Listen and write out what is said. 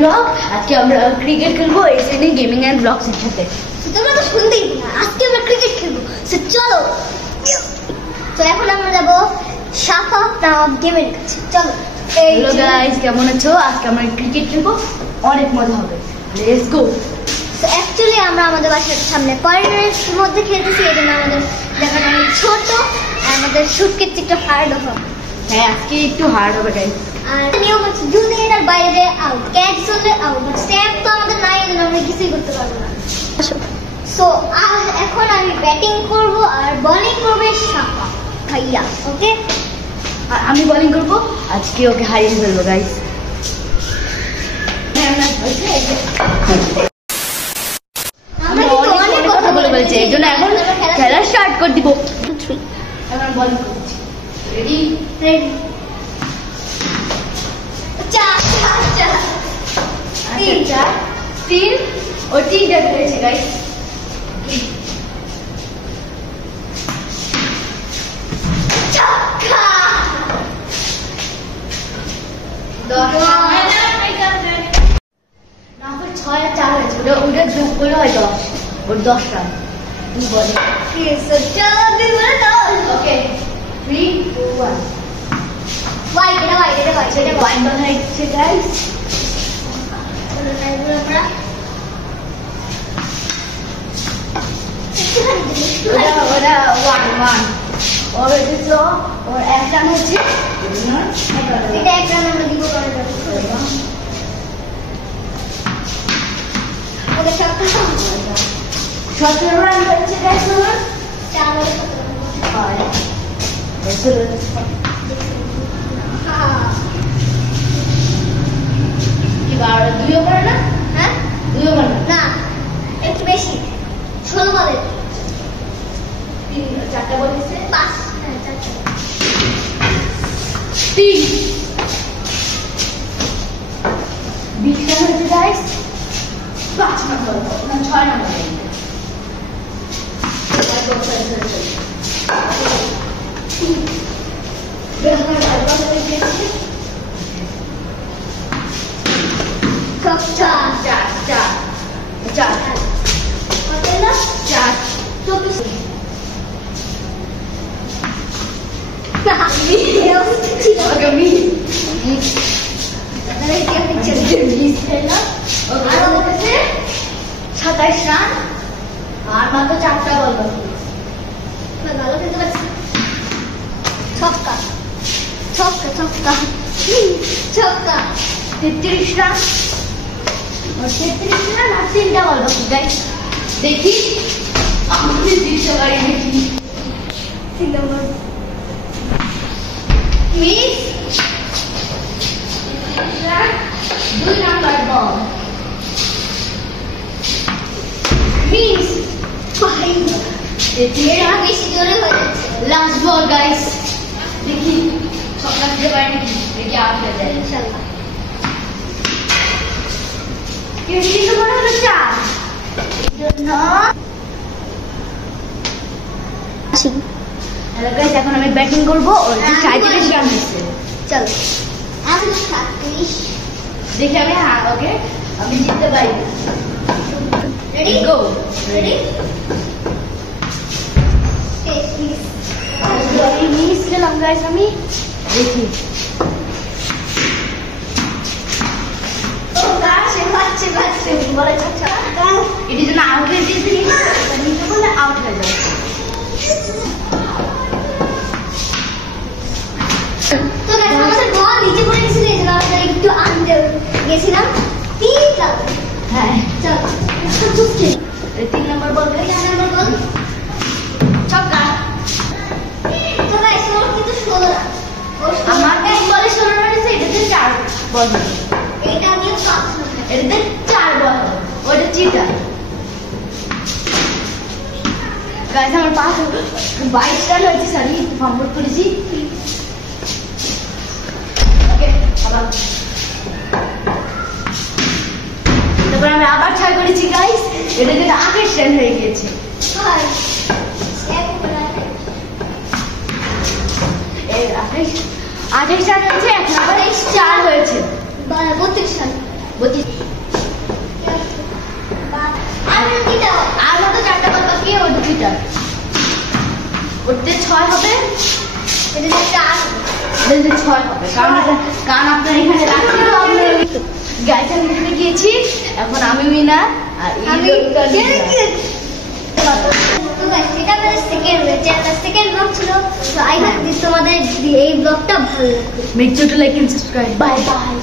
Blog. আজকে আমরা cricket খেলবো এসএনএ গেমিং এন্ড ব্লগস এর সাথে। তোমরা তো শুনতেই না, আজকে আমরা ক্রিকেট খেলবো। চলো, তো এখন আমরা যাবো সাফা গেমের কাছে। চলো। হ্যালো গাইস, কেমন আছো? আজকে আমরা ক্রিকেট খেলবো, অনেক মজা হবে। Let's go. তো অ্যাকচুয়ালি আমরা আমাদের বাসার সামনে কর্নারের মধ্যে খেলতেছি, এই জন্য আমাদের জায়গাটা অনেক ছোট আর আমাদের শুট করতে একটু হার্ড হবে। হ্যাঁ, আজকে একটু হার্ড হবে গাইস। আর নিয়ম হচ্ছে যদি এটার বাইরে আউট, ক্যাচ চললে আউট, বাট স্ট্যাম্প তো আমাদের নাই, এই জন্য আমরা কিছুই করতে পারবো না। সো এখন আমি ব্যাটিং করব আর বোলিং করবে সাফা ভাইয়া, ওকে? আর আমি বোলিং করবো, আজকে ওকে হারিয়ে ফেলবো গাইস। আমরা কিন্তু অনেক কথা বলে বলছি, এই জন্য এখন খেলা স্টার্ট করে দিব। এখন বোলিং করছি। রেডি? রেডি। তিন ও তিনটা হয়েছে গাইস। ছয় আর চার হয়েছে, ওটা যোগ করলে হয় 10, ওর 10 রান। তুই বলে ওকে 3, 2, 1 ওয়াইড, এটা ওয়াইড, এটা ওয়াইড, সেটা ওয়াইড বল হয়েছে গাইস। ওরা 1-1 ওর হচ্ছে, ওর এক রান হচ্ছে, এটা এক রান আমরা দিব। ওকে, 17 রান হয়েছে গাইস। ওর 4 বলে 17। কি 2 ওভার না? হ্যাঁ, 2 ওভার না একটু বেশি, 16 বলে 4টা বল দিচ্ছে। 5, হ্যাঁ 4টা। 3 20 রান হয়েছে গাইস। 5 নম্বর না 6 নম্বর। সাতাইশ রান আর মাত্র 4টা বল বাকি। ভালো খেলতে পারছি। ছক্কা ছক্কা ছক্কা ছক্কা। 33 রান আর 33 রান আর 3টা বল বাকি গাইস। দেখি আমি জিততে পারি নাকি। 3 নম্বর মিস। 2 নম্বর বল মিস। এটা বেশি জোরে হয়ে যাচ্ছে। লাস্ট বল গাইস, দেখি ছক্কা দিতে পারি নাকি, দেখি আউট হয়ে যায় ইনশাআল্লাহ। কিন্তু মনে হলো 4 জন্য। হ্যালো গাইস, এখন আমি ব্যাটিং করবো। ওর 37 রান হয়েছে। চলো, আমি তো 37। দেখি আমি, হ্যাঁ ওকে আমি জিততে পারি। Ready go. রেডি। মিস খেলাম গাইস আমি। দেখি বলে ছক্কা। এটি জন্য আউট হয়ে দিয়েছি, নিচে বললে আউট হয়ে যাবে। তো গাইস, আমাদের বল নিচে পড়ে গেছিল, এই জন্য আমরা একটু আনতে গেছিলাম। 3 রান। হ্যাঁ চলো, 3 নম্বর বল গাইস। 4 নম্বর বল ছক্কা। তো গাইস, ওর কিন্তু 16 রান। আমার 3 বলে 16 রান হয়েছে, এটাতে 4 বল হবে। এটা নিয়ে 5 রান। এটাতে 4 বল হবে, ওটা চিটার গাইস। আমার 22 রান হয়েছে, সরি ফাম্বল করেছি। ওকে আবার তারপর আমি আবার 6 করেছি গাইস। এটাতে 28 রান হয়ে গিয়েছে। এই 28 রান হয়েছে, এখন আবার 4 হয়েছে। 32 রান। বলছি আর মতো 4টা বল বাকি, ওই 2টা ওতে 6 হবে, এটা 4 এটা 6 হবে, কারণ আপনার এখানে রাখতে হবে। গাইস আমি জিতে গিয়েছি, এখন আমি উইনার আর আমি তো গাইস এটা আমাদের সেকেন্ড হয়েছে, এটা সেকেন্ড ব্লগ ছিল। তো আই হোপ তোমাদের এই ব্লগটা ভালো লাগবে। Make sure to like and subscribe. Bye by.